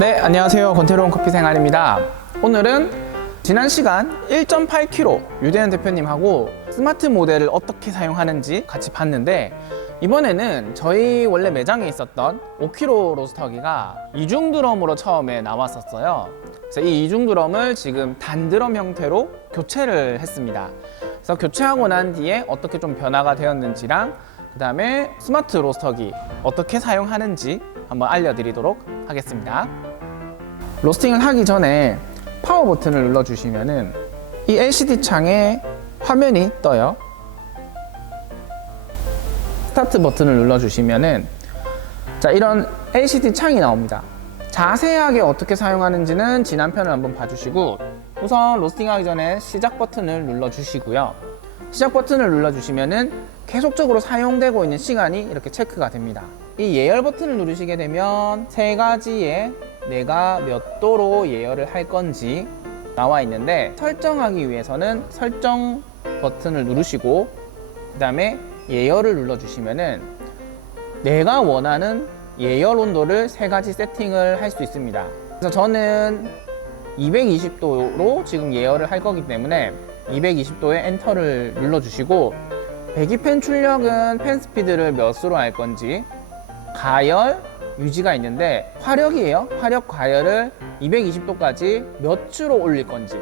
네, 안녕하세요. 권태로운 커피 생활입니다. 오늘은 지난 시간 1.8kg 유대현 대표님하고 스마트 모델을 어떻게 사용하는지 같이 봤는데, 이번에는 저희 원래 매장에 있었던 5kg 로스터기가 이중 드럼으로 처음에 나왔었어요. 그래서 이 이중 드럼을 지금 단드럼 형태로 교체를 했습니다. 그래서 교체하고 난 뒤에 어떻게 좀 변화가 되었는지랑 그 다음에 스마트 로스터기 어떻게 사용하는지 한번 알려드리도록 하겠습니다. 로스팅을 하기 전에 파워 버튼을 눌러주시면은 이 LCD 창에 화면이 떠요. 스타트 버튼을 눌러주시면은 자, 이런 LCD 창이 나옵니다. 자세하게 어떻게 사용하는지는 지난 편을 한번 봐주시고, 우선 로스팅하기 전에 시작 버튼을 눌러주시고요. 시작 버튼을 눌러주시면은 계속적으로 사용되고 있는 시간이 이렇게 체크가 됩니다. 이 예열 버튼을 누르시게 되면 세 가지의 내가 몇 도로 예열을 할 건지 나와 있는데, 설정하기 위해서는 설정 버튼을 누르시고 그 다음에 예열을 눌러주시면은 내가 원하는 예열 온도를 세 가지 세팅을 할 수 있습니다. 그래서 저는 220도로 지금 예열을 할 거기 때문에 220도에 엔터를 눌러주시고, 배기팬 출력은 팬 스피드를 몇으로 할 건지, 가열 유지가 있는데 화력이에요. 화력 가열을 220도까지 몇 주로 올릴 건지,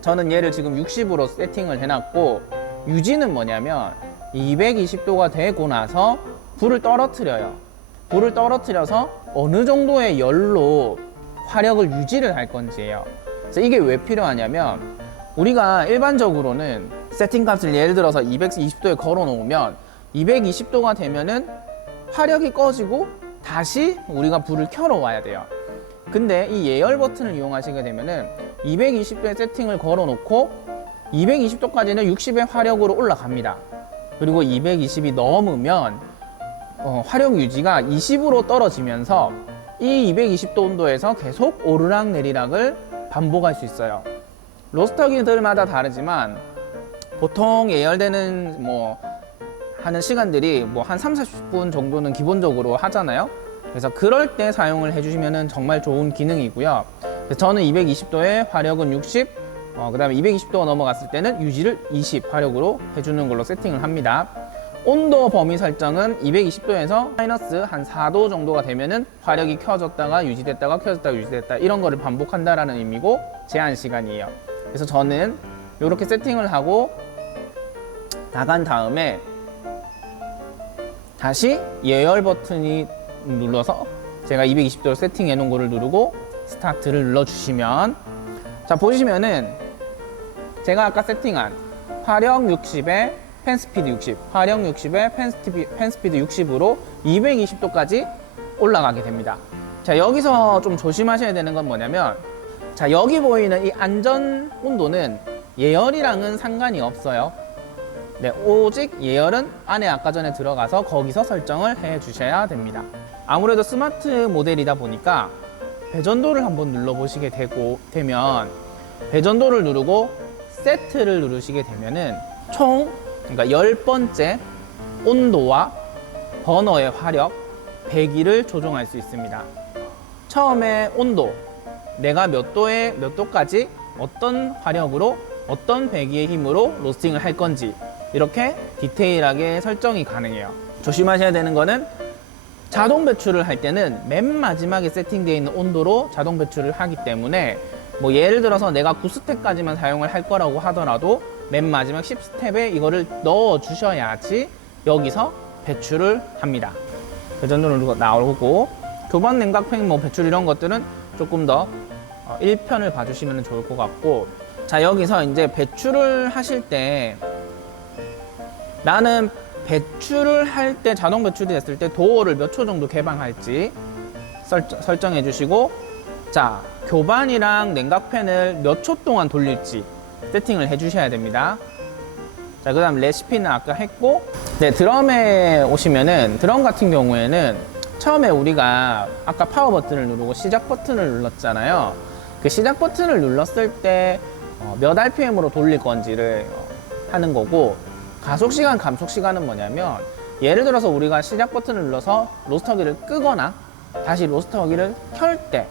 저는 얘를 지금 60으로 세팅을 해놨고, 유지는 뭐냐면 220도가 되고 나서 불을 떨어뜨려요. 불을 떨어뜨려서 어느 정도의 열로 화력을 유지를 할 건지예요. 그래서 이게 왜 필요하냐면, 우리가 일반적으로는 세팅 값을 예를 들어서 220도에 걸어 놓으면 220도가 되면은 화력이 꺼지고 다시 우리가 불을 켜러 와야 돼요. 근데 이 예열 버튼을 이용하시게 되면은 220도에 세팅을 걸어 놓고 220도까지는 60의 화력으로 올라갑니다. 그리고 220이 넘으면 화력 유지가 20으로 떨어지면서 이 220도 온도에서 계속 오르락 내리락을 반복할 수 있어요. 로스터기들마다 다르지만 보통 예열되는 하는 시간들이 한 3-40분 정도는 기본적으로 하잖아요. 그래서 그럴 때 사용을 해주시면 정말 좋은 기능이고요. 저는 220도에 화력은 60, 그 다음에 220도가 넘어갔을 때는 유지를 20 화력으로 해주는 걸로 세팅을 합니다. 온도 범위 설정은 220도에서 마이너스 한 4도 정도가 되면은 화력이 켜졌다가 유지됐다가 켜졌다가 유지됐다, 이런 거를 반복한다라는 의미고 제한 시간이에요. 그래서 저는 이렇게 세팅을 하고 나간 다음에 다시 예열 버튼이 눌러서 제가 220도로 세팅해 놓은 거를 누르고 스타트를 눌러주시면, 자, 보시면은 제가 아까 세팅한 화력 60에 팬스피드 60, 화력 60에 팬스피드 60으로 220도까지 올라가게 됩니다. 자, 여기서 좀 조심하셔야 되는 건 뭐냐면, 자, 여기 보이는 이 안전 온도는 예열이랑은 상관이 없어요. 네, 오직 예열은 안에 아까 전에 들어가서 거기서 설정을 해 주셔야 됩니다. 아무래도 스마트 모델이다 보니까 배전도를 한번 눌러보시게 되면 배전도를 누르고 세트를 누르시게 되면은 총, 그러니까 10번째 온도와 버너의 화력, 배기를 조정할 수 있습니다. 처음에 온도, 내가 몇 도에 몇 도까지 어떤 화력으로 어떤 배기의 힘으로 로스팅을 할 건지 이렇게 디테일하게 설정이 가능해요. 조심하셔야 되는 거는 자동 배출을 할 때는 맨 마지막에 세팅되어 있는 온도로 자동 배출을 하기 때문에, 예를 들어서 내가 9스텝까지만 사용을 할 거라고 하더라도 맨 마지막 10스텝에 이거를 넣어 주셔야지 여기서 배출을 합니다. 배전도를 나오고, 교반 냉각팬 배출 이런 것들은 조금 더 1편을 봐주시면 좋을 것 같고, 자, 여기서 이제 배출을 하실 때 나는 배출을 할 때, 자동 배출이 됐을 때 도어를 몇 초 정도 개방할지 설정해 주시고, 자, 교반이랑 냉각팬을 몇 초 동안 돌릴지 세팅을 해 주셔야 됩니다. 자, 그 다음 레시피는 아까 했고, 네, 드럼에 오시면은, 드럼 같은 경우에는 처음에 우리가 아까 파워 버튼을 누르고 시작 버튼을 눌렀잖아요. 그 시작 버튼을 눌렀을 때 몇 RPM으로 돌릴 건지를 하는 거고, 가속시간, 감속시간은 뭐냐면, 예를 들어서 우리가 시작 버튼을 눌러서 로스터기를 끄거나 다시 로스터기를 켤 때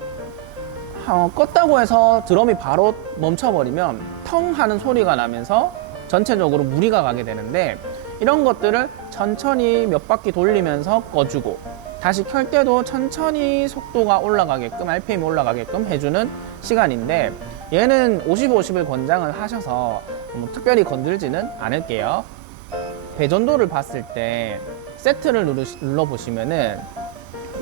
껐다고 해서 드럼이 바로 멈춰버리면 텅 하는 소리가 나면서 전체적으로 무리가 가게 되는데, 이런 것들을 천천히 몇 바퀴 돌리면서 꺼주고 다시 켤 때도 천천히 속도가 올라가게끔, RPM이 올라가게끔 해주는 시간인데, 얘는 50-50을 권장을 하셔서 뭐 특별히 건들지는 않을게요. 배전도를 봤을 때 세트를 눌러보시면은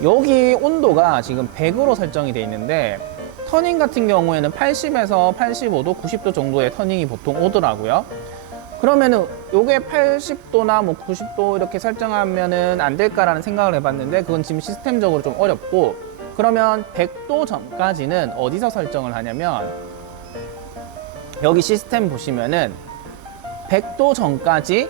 여기 온도가 지금 100으로 설정이 되어 있는데, 터닝 같은 경우에는 80에서 85도, 90도 정도의 터닝이 보통 오더라고요. 그러면은 요게 80도나 뭐 90도 이렇게 설정하면은 안 될까라는 생각을 해봤는데, 그건 지금 시스템적으로 좀 어렵고, 그러면 100도 전까지는 어디서 설정을 하냐면, 여기 시스템 보시면은 100도 전까지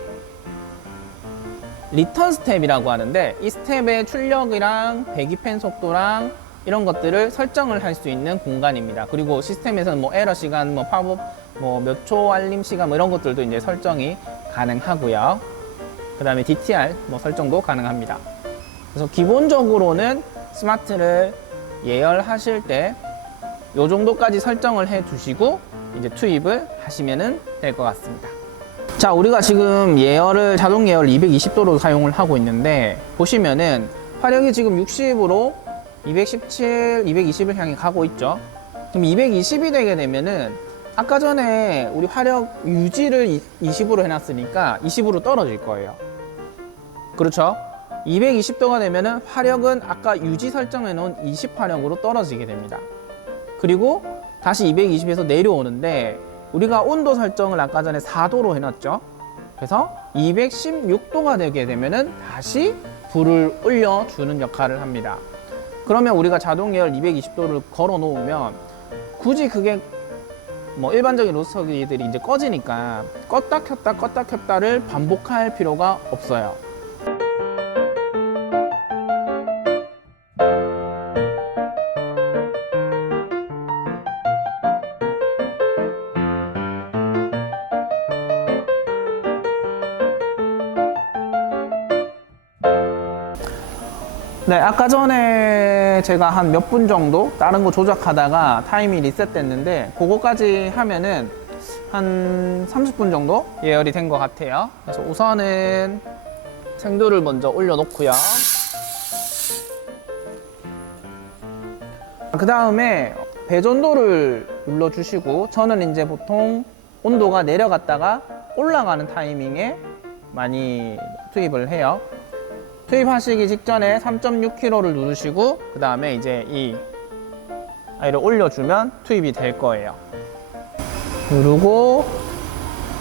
리턴 스텝이라고 하는데, 이 스텝의 출력이랑 배기팬 속도랑 이런 것들을 설정을 할 수 있는 공간입니다. 그리고 시스템에서는 뭐 에러 시간, 뭐 팝업, 뭐 몇 초 알림 시간, 뭐 이런 것들도 이제 설정이 가능하고요. 그 다음에 DTR 뭐 설정도 가능합니다. 그래서 기본적으로는 스마트를 예열하실 때 요 정도까지 설정을 해 두시고 이제 투입을 하시면 될 것 같습니다. 자, 우리가 지금 예열을, 자동 예열 220도로 사용을 하고 있는데, 보시면은 화력이 지금 60으로 217, 220을 향해 가고 있죠. 그럼 220이 되게 되면은 아까 전에 우리 화력 유지를 20으로 해놨으니까 20으로 떨어질 거예요. 그렇죠? 220도가 되면은 화력은 아까 유지 설정해 놓은 20 화력으로 떨어지게 됩니다. 그리고 다시 220에서 내려오는데, 우리가 온도 설정을 아까 전에 4도로 해놨죠. 그래서 216도가 되게 되면은 다시 불을 올려주는 역할을 합니다. 그러면 우리가 자동 예열 220도를 걸어 놓으면 굳이 그게 뭐 일반적인 로스터기들이 이제 꺼지니까 껐다 켰다 껐다 켰다를 반복할 필요가 없어요. 네, 아까 전에 제가 한 몇 분 정도 다른 거 조작하다가 타임이 리셋됐는데, 그거까지 하면은 한 30분 정도 예열이 된 것 같아요. 그래서 우선은 생도를 먼저 올려놓고요. 그 다음에 배전도를 눌러주시고, 저는 이제 보통 온도가 내려갔다가 올라가는 타이밍에 많이 투입을 해요. 투입하시기 직전에 3.6kg를 누르시고, 그 다음에 이제 이 아이를 올려주면 투입이 될 거예요. 누르고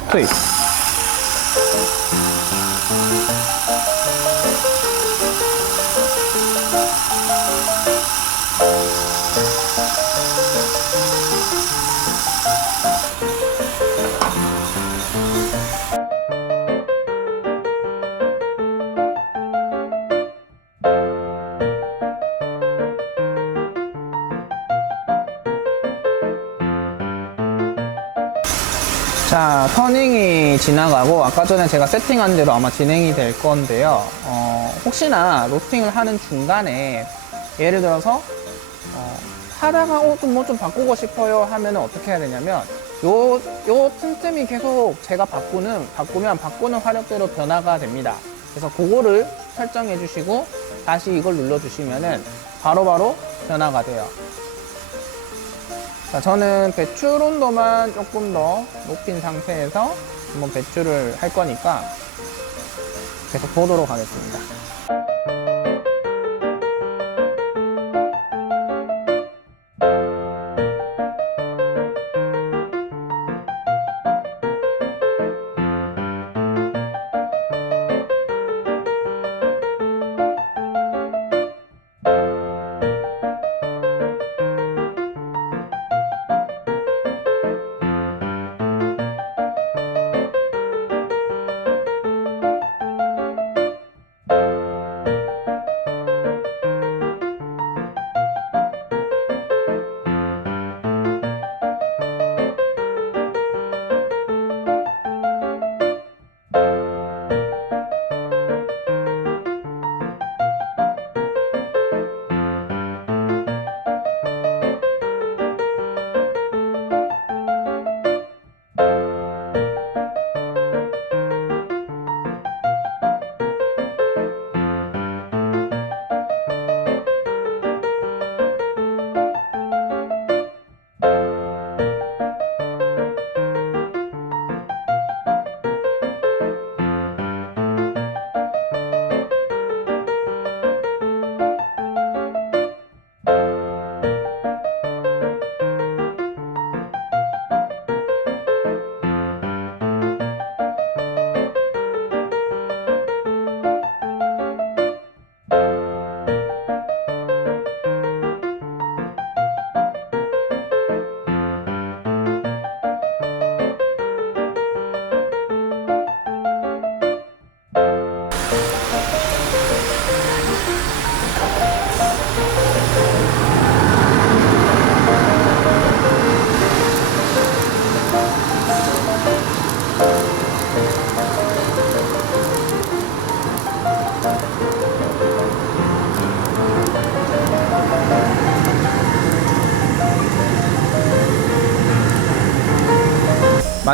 투입. 자, 터닝이 지나가고 아까 전에 제가 세팅한 대로 아마 진행이 될 건데요. 혹시나 로스팅을 하는 중간에 예를 들어서 하다가 좀 뭐 좀 바꾸고 싶어요 하면 어떻게 해야 되냐면, 요 틈틈이 계속 제가 바꾸면 바꾸는 화력대로 변화가 됩니다. 그래서 그거를 설정해 주시고 다시 이걸 눌러 주시면은 바로바로 변화가 돼요. 자, 저는 배출 온도만 조금 더 높인 상태에서 한번 배출을 할 거니까 계속 보도록 하겠습니다.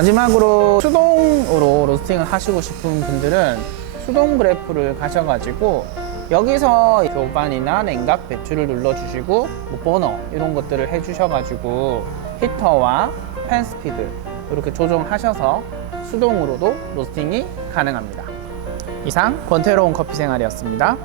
마지막으로 수동으로 로스팅을 하시고 싶은 분들은 수동 그래프를 가셔가지고 여기서 교반이나 냉각 배출을 눌러주시고 뭐 버너 이런 것들을 해주셔가지고 히터와 팬 스피드 이렇게 조정하셔서 수동으로도 로스팅이 가능합니다. 이상 권태로운 커피 생활이었습니다.